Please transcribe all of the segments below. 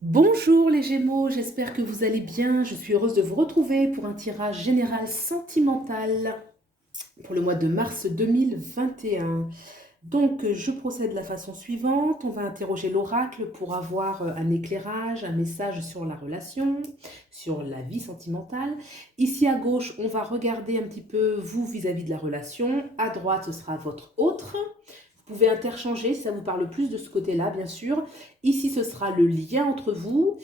Bonjour les Gémeaux, j'espère que vous allez bien. Je suis heureuse de vous retrouver pour un tirage général sentimental pour le mois de mars 2021. Donc, je procède de la façon suivante. On va interroger l'oracle pour avoir un éclairage, un message sur la relation, sur la vie sentimentale. Ici à gauche, on va regarder un petit peu vous vis-à-vis de la relation. À droite, ce sera votre autre. Vous pouvez interchanger si ça vous parle plus de ce côté-là, bien sûr. Ici, ce sera le lien entre vous.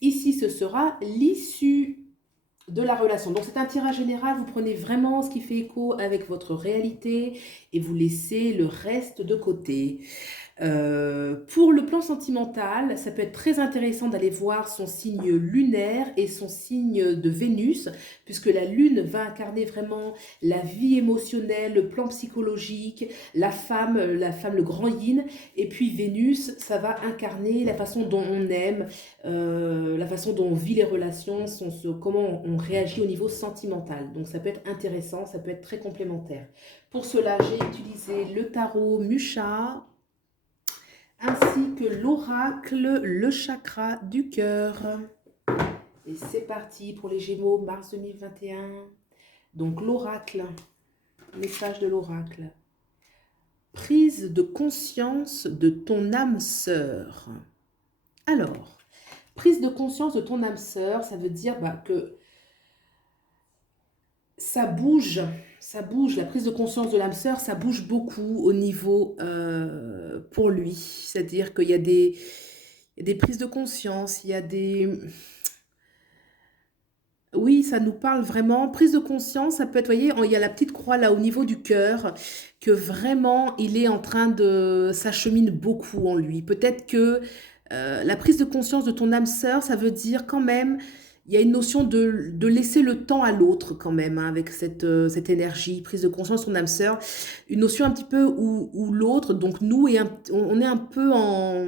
Ici, ce sera l'issue de la relation. Donc, c'est un tirage général. Vous prenez vraiment ce qui fait écho avec votre réalité et vous laissez le reste de côté. Pour le plan sentimental, ça peut être très intéressant d'aller voir son signe lunaire et son signe de Vénus, puisque la lune va incarner vraiment la vie émotionnelle, le plan psychologique, la femme, le grand yin, et puis Vénus, ça va incarner la façon dont on aime, la façon dont on vit les relations, comment on réagit au niveau sentimental. Donc ça peut être intéressant, ça peut être très complémentaire. Pour cela, j'ai utilisé le tarot Musha, ainsi que l'oracle, le chakra du cœur. Et c'est parti pour les Gémeaux, mars 2021. Donc l'oracle, message de l'oracle. Prise de conscience de ton âme sœur. Alors, prise de conscience de ton âme sœur, ça veut dire que ça bouge, la prise de conscience de l'âme sœur, ça bouge beaucoup au niveau pour lui. C'est-à-dire qu'il y a des prises de conscience, il y a des... Oui, ça nous parle vraiment. Prise de conscience, ça peut être, vous voyez, il y a la petite croix là au niveau du cœur, que vraiment il est en train de s'achemine beaucoup en lui. Peut-être que la prise de conscience de ton âme sœur, ça veut dire quand même, il y a une notion de laisser le temps à l'autre quand même, hein, avec cette énergie, prise de conscience de ton âme sœur. Une notion un petit peu où l'autre, donc nous, on est un peu en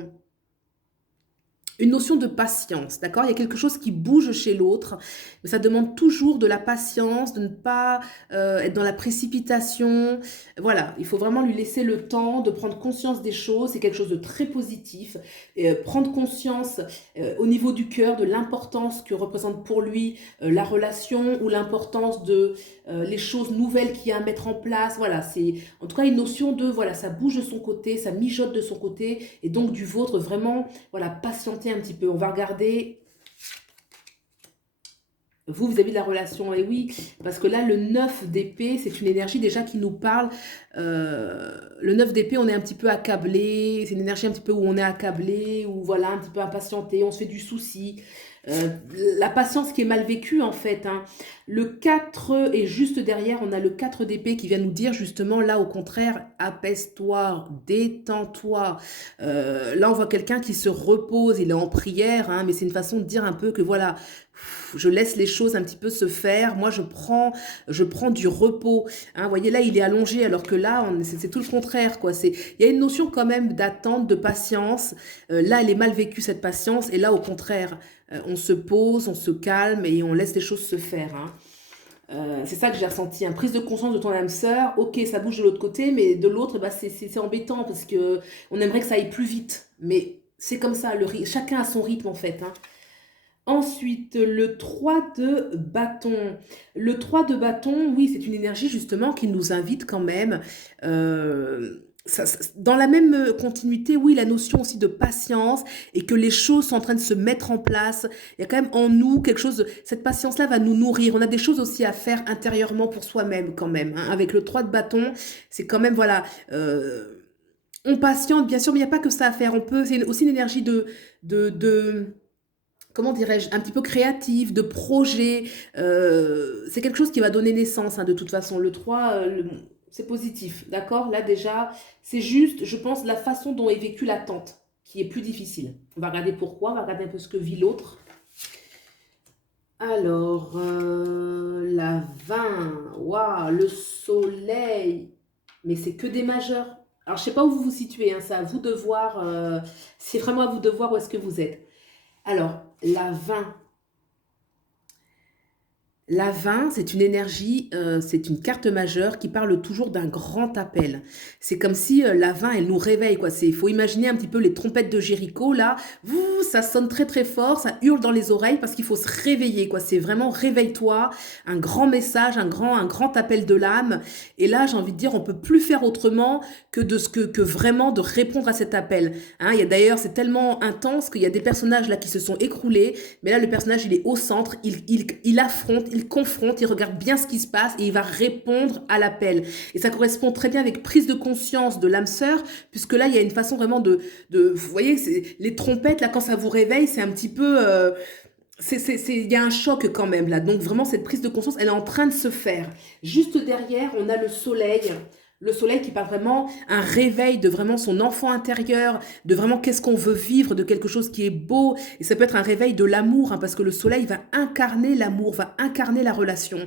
une notion de patience, d'accord? Il y a quelque chose qui bouge chez l'autre, mais ça demande toujours de la patience, de ne pas être dans la précipitation. Voilà, il faut vraiment lui laisser le temps de prendre conscience des choses. C'est quelque chose de très positif. Et, prendre conscience au niveau du cœur de l'importance que représente pour lui la relation ou l'importance de les choses nouvelles qu'il y a à mettre en place. Voilà, c'est en tout cas une notion de, voilà, ça bouge de son côté, ça mijote de son côté, et donc du vôtre, vraiment, voilà, patienter un petit peu. On va regarder vous, vis-à-vis de la relation. Et oui, parce que là, le 9 d'épée, c'est une énergie déjà qui nous parle. Le 9 d'épée, on est un petit peu accablé. C'est une énergie un petit peu où on est accablé, ou voilà, un petit peu impatienté, on se fait du souci. Euh, la patience qui est mal vécue en fait, hein. Le 4 est juste derrière, on a le 4 d'épée qui vient nous dire justement là au contraire, apaise-toi, détends-toi. Là on voit quelqu'un qui se repose, il est en prière, hein, mais c'est une façon de dire un peu que voilà, je laisse les choses un petit peu se faire, moi je prends du repos, hein. Vous voyez là il est allongé alors que là c'est tout le contraire quoi. Il y a une notion quand même d'attente, de patience. Là elle est mal vécue cette patience, et là au contraire on se pose, on se calme et on laisse les choses se faire, hein. C'est ça que j'ai ressenti, hein. Prise de conscience de ton âme sœur, ok ça bouge de l'autre côté, mais de l'autre bah, c'est embêtant parce que on aimerait que ça aille plus vite, mais c'est comme ça, chacun a son rythme en fait, hein. Ensuite, le 3 de bâton. Le 3 de bâton, oui, c'est une énergie justement qui nous invite quand même, dans la même continuité, oui, la notion aussi de patience et que les choses sont en train de se mettre en place. Il y a quand même en nous quelque chose, cette patience-là va nous nourrir. On a des choses aussi à faire intérieurement pour soi-même quand même, hein. Avec le 3 de bâton, c'est quand même, voilà, on patiente, bien sûr, mais il n'y a pas que ça à faire. C'est aussi une énergie de comment dirais-je, un petit peu créative, de projet. C'est quelque chose qui va donner naissance, hein, de toute façon. Le 3, c'est positif, d'accord? Là déjà, c'est juste, je pense, la façon dont est vécue l'attente qui est plus difficile. On va regarder pourquoi, on va regarder un peu ce que vit l'autre. Alors, la 20, waouh, le soleil, mais c'est que des majeurs. Alors, je sais pas où vous vous situez, hein, c'est à vous de voir, c'est vraiment à vous de voir où est-ce que vous êtes. Alors, la 20, La 20, c'est une énergie, c'est une carte majeure qui parle toujours d'un grand appel. C'est comme si la 20, elle nous réveille, quoi. Il faut imaginer un petit peu les trompettes de Jéricho, là. Ouh, ça sonne très très fort, ça hurle dans les oreilles parce qu'il faut se réveiller, quoi. C'est vraiment réveille-toi, un grand message, un grand appel de l'âme. Et là, j'ai envie de dire, on peut plus faire autrement que vraiment de répondre à cet appel. Hein, il y a d'ailleurs, c'est tellement intense qu'il y a des personnages là qui se sont écroulés, mais là, le personnage, il est au centre, il affronte, il confronte, il regarde bien ce qui se passe et il va répondre à l'appel. Et ça correspond très bien avec prise de conscience de l'âme sœur, puisque là, il y a une façon vraiment vous voyez, les trompettes, là, quand ça vous réveille, c'est un petit peu... il y a un choc quand même là. Donc vraiment, cette prise de conscience, elle est en train de se faire. Juste derrière, on a le soleil. Le soleil qui parle vraiment un réveil de vraiment son enfant intérieur, de vraiment qu'est-ce qu'on veut vivre, de quelque chose qui est beau. Et ça peut être un réveil de l'amour, hein, parce que le soleil va incarner l'amour, va incarner la relation.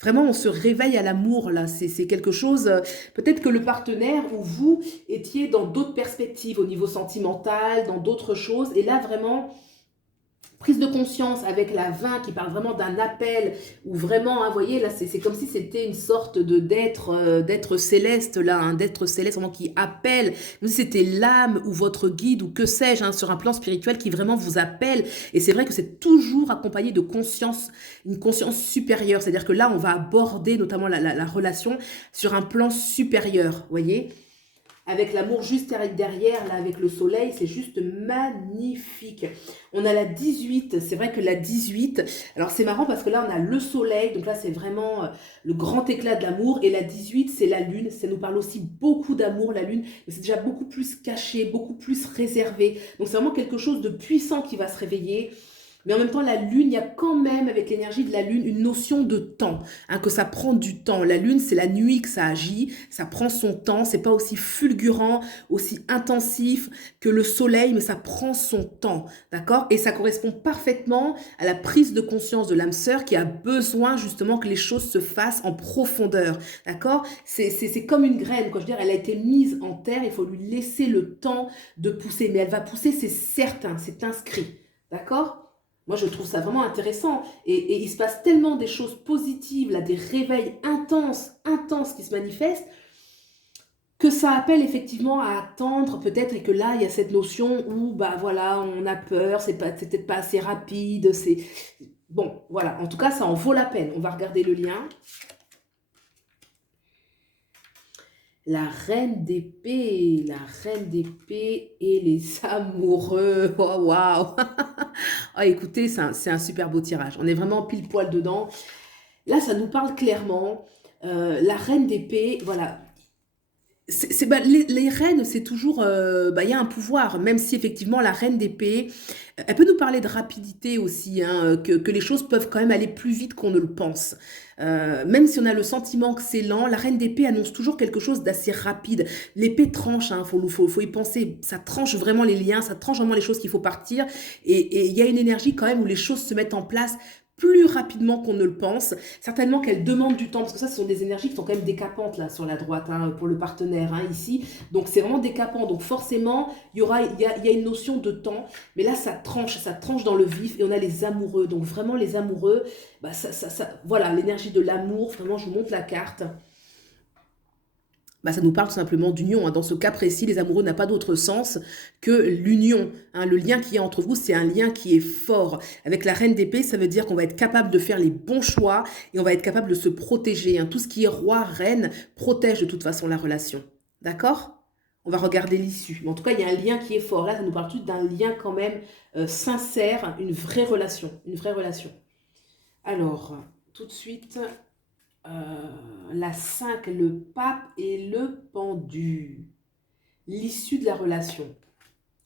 Vraiment, on se réveille à l'amour, là. C'est quelque chose... peut-être que le partenaire ou vous étiez dans d'autres perspectives au niveau sentimental, dans d'autres choses. Et là, vraiment... prise de conscience avec la 20 qui parle vraiment d'un appel, ou vraiment, hein, vous voyez, là, c'est comme si c'était une sorte d'être céleste, là, hein, d'être céleste, vraiment qui appelle, comme si c'était l'âme ou votre guide, ou que sais-je, hein, sur un plan spirituel qui vraiment vous appelle. Et c'est vrai que c'est toujours accompagné de conscience, une conscience supérieure. C'est-à-dire que là, on va aborder notamment la relation sur un plan supérieur, vous voyez, avec l'amour juste derrière, là, avec le soleil, c'est juste magnifique. On a la 18, c'est vrai que la 18, alors c'est marrant parce que là, on a le soleil, donc là, c'est vraiment le grand éclat de l'amour, et la 18, c'est la lune, ça nous parle aussi beaucoup d'amour, la lune, mais c'est déjà beaucoup plus caché, beaucoup plus réservé, donc c'est vraiment quelque chose de puissant qui va se réveiller. Mais en même temps, la lune, il y a quand même, avec l'énergie de la lune, une notion de temps, hein, que ça prend du temps. La lune, c'est la nuit que ça agit, ça prend son temps, c'est pas aussi fulgurant, aussi intensif que le soleil, mais ça prend son temps, d'accord? Et ça correspond parfaitement à la prise de conscience de l'âme sœur qui a besoin justement que les choses se fassent en profondeur, d'accord? C'est comme une graine, quoi. Je veux dire, elle a été mise en terre, il faut lui laisser le temps de pousser, mais elle va pousser, c'est certain, c'est inscrit, d'accord? Moi, je trouve ça vraiment intéressant. Et il se passe tellement des choses positives, là, des réveils intenses qui se manifestent, que ça appelle effectivement à attendre peut-être, et que là, il y a cette notion où, bah voilà, on a peur, c'est peut-être pas assez rapide, c'est... Bon, voilà, en tout cas, ça en vaut la peine. On va regarder le lien. La reine d'épée et les amoureux. Oh, waouh. Ah, écoutez, c'est un super beau tirage. On est vraiment pile poil dedans. Là, ça nous parle clairement. La reine d'épée, voilà. Les reines, c'est toujours... il y a un pouvoir, même si effectivement la reine d'épée, elle peut nous parler de rapidité aussi, hein, que les choses peuvent quand même aller plus vite qu'on ne le pense. Même si on a le sentiment que c'est lent, la reine d'épée annonce toujours quelque chose d'assez rapide. L'épée tranche, hein, faut y penser, ça tranche vraiment les liens, ça tranche vraiment les choses qu'il faut partir. Et il y a une énergie quand même où les choses se mettent en place plus rapidement qu'on ne le pense. Certainement qu'elle demande du temps, parce que ça, ce sont des énergies qui sont quand même décapantes là sur la droite, hein, pour le partenaire, hein, ici. Donc c'est vraiment décapant. Donc forcément, il y a une notion de temps, mais là, ça tranche dans le vif, et on a les amoureux. Donc vraiment, les amoureux, bah, voilà, l'énergie de l'amour, vraiment, je vous montre la carte. Bah, ça nous parle tout simplement d'union, hein. Dans ce cas précis, les amoureux n'ont pas d'autre sens que l'union, hein. Le lien qui est entre vous, c'est un lien qui est fort. Avec la reine d'épée, ça veut dire qu'on va être capable de faire les bons choix, et on va être capable de se protéger, hein. Tout ce qui est roi, reine, protège de toute façon la relation. D'accord? On va regarder l'issue. Mais en tout cas, il y a un lien qui est fort. Là, ça nous parle tout d'un lien quand même sincère, une vraie relation. Une vraie relation. Alors, tout de suite... la 5, le pape et le pendu. L'issue de la relation.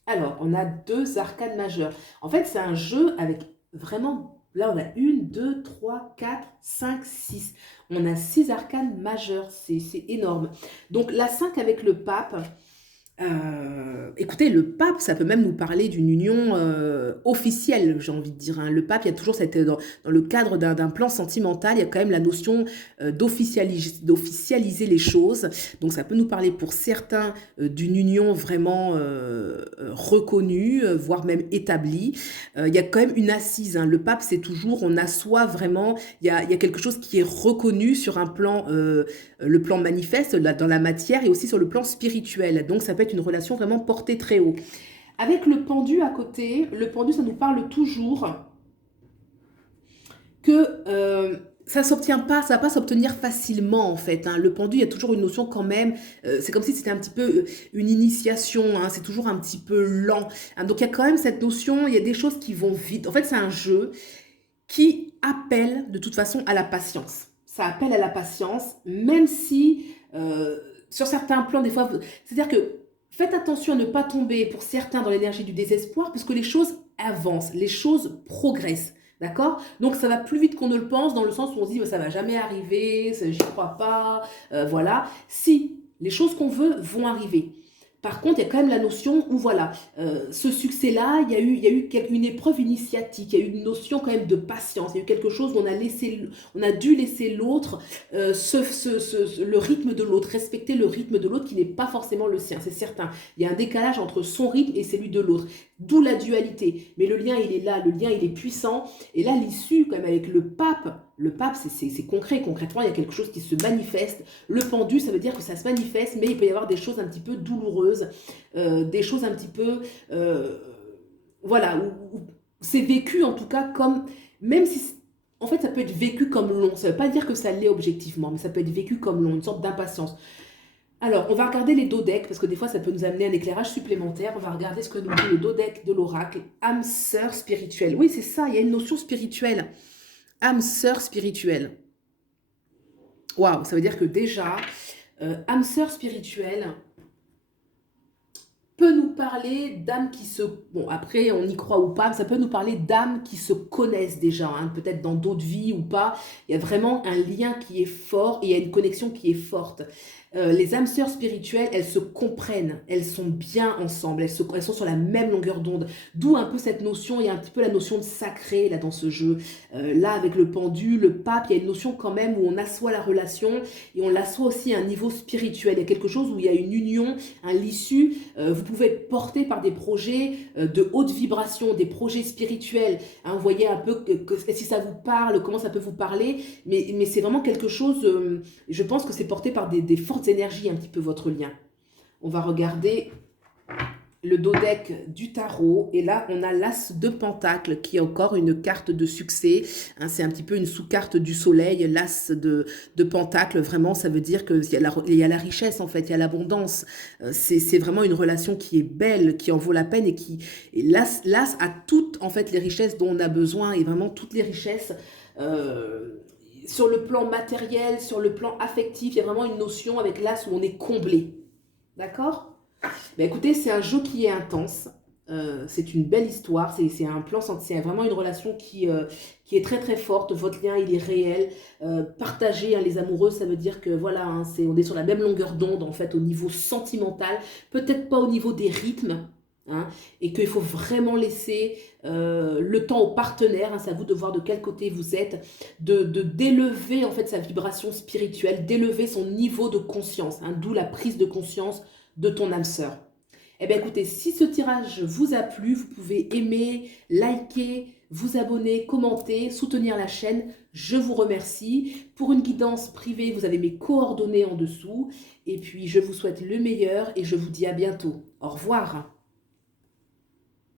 Alors, on a 2 arcanes majeures. En fait, c'est un jeu avec vraiment... Là, on a 1, 2, 3, 4, 5, 6. On a 6 arcanes majeures. C'est énorme. Donc, la 5 avec le pape... écoutez, le pape, ça peut même nous parler d'une union officiel, j'ai envie de dire. Hein. Le pape, il y a toujours dans le cadre d'un plan sentimental, il y a quand même la notion d'officialiser les choses. Donc ça peut nous parler pour certains d'une union vraiment reconnue, voire même établie. Il y a quand même une assise. Hein. Le pape, c'est toujours, on assoit vraiment, il y a quelque chose qui est reconnu sur un plan, le plan manifeste, dans la matière, et aussi sur le plan spirituel. Donc ça peut être une relation vraiment portée très haut. Avec le pendu à côté, le pendu, ça nous parle toujours que ça s'obtient pas, ça va pas s'obtenir facilement en fait. Hein. Le pendu, il y a toujours une notion quand même, c'est comme si c'était un petit peu une initiation, hein, c'est toujours un petit peu lent. Hein. Donc il y a quand même cette notion, il y a des choses qui vont vite. En fait, c'est un jeu qui appelle de toute façon à la patience. Ça appelle à la patience, même si sur certains plans, des fois, c'est-à-dire que faites attention à ne pas tomber pour certains dans l'énergie du désespoir, parce que les choses avancent, les choses progressent. D'accord? Donc ça va plus vite qu'on ne le pense, dans le sens où on se dit bah, ça va jamais arriver, j'y crois pas, voilà. Si, les choses qu'on veut vont arriver. Par contre, il y a quand même la notion où, voilà, ce succès-là, il y a eu une épreuve initiatique, il y a eu une notion quand même de patience, il y a eu quelque chose où on a dû laisser l'autre, le rythme de l'autre, respecter le rythme de l'autre qui n'est pas forcément le sien, c'est certain. Il y a un décalage entre son rythme et celui de l'autre, d'où la dualité. Mais le lien, il est là, le lien, il est puissant. Et là, l'issue, quand même, avec le pape, c'est concret. Concrètement, il y a quelque chose qui se manifeste. Le pendu, ça veut dire que ça se manifeste, mais il peut y avoir des choses un petit peu douloureuses, des choses un petit peu... voilà, où c'est vécu en tout cas comme... Même si... En fait, ça peut être vécu comme long. Ça ne veut pas dire que ça l'est objectivement, mais ça peut être vécu comme long, une sorte d'impatience. Alors, on va regarder les dos decks, parce que des fois, ça peut nous amener un éclairage supplémentaire. On va regarder ce que nous dit le dos deck de l'oracle. Âme sœur spirituelle. Oui, c'est ça, il y a une notion spirituelle. Âme sœur spirituelle. Waouh, ça veut dire que déjà, âme sœur spirituelle peut nous parler d'âmes qui se... Bon, après, on y croit ou pas, ça peut nous parler d'âmes qui se connaissent déjà, hein, peut-être dans d'autres vies ou pas. Il y a vraiment un lien qui est fort et il y a une connexion qui est forte. Les âmes sœurs spirituelles, elles se comprennent, elles sont bien ensemble, elles sont sur la même longueur d'onde. D'où un peu cette notion, il y a un petit peu la notion de sacré là dans ce jeu. Là, avec le pendu, le pape, il y a une notion quand même où on assoit la relation et on l'assoit aussi à un niveau spirituel. Il y a quelque chose où il y a une union, un l'issue. Vous pouvez être porté par des projets de haute vibration, des projets spirituels. Hein, vous voyez un peu si ça vous parle, comment ça peut vous parler. Mais c'est vraiment quelque chose, je pense que c'est porté par des fortes énergies, un petit peu votre lien. On va regarder le dos deck du tarot. Et là, on a l'As de Pentacle qui est encore une carte de succès. Hein, c'est un petit peu une sous-carte du soleil. L'As de Pentacle, vraiment, ça veut dire qu'il y a la richesse, en fait, il y a l'abondance. C'est vraiment une relation qui est belle, qui en vaut la peine et l'As a toutes, en fait, les richesses dont on a besoin et vraiment toutes les richesses sur le plan matériel, sur le plan affectif. Il y a vraiment une notion avec l'As où on est comblé. D'accord ? Ben écoutez, c'est un jeu qui est intense, c'est une belle histoire, c'est un plan, c'est vraiment une relation qui est très très forte, votre lien il est réel, partagé, hein, les amoureux ça veut dire que voilà, hein, on est sur la même longueur d'onde en fait au niveau sentimental, peut-être pas au niveau des rythmes, hein, et qu'il faut vraiment laisser le temps au partenaire, hein, c'est à vous de voir de quel côté vous êtes, d'élever en fait sa vibration spirituelle, d'élever son niveau de conscience, hein, d'où la prise de conscience de ton âme sœur. Eh bien écoutez, si ce tirage vous a plu, vous pouvez aimer, liker, vous abonner, commenter, soutenir la chaîne. Je vous remercie. Pour une guidance privée, vous avez mes coordonnées en dessous. Et puis je vous souhaite le meilleur et je vous dis à bientôt. Au revoir.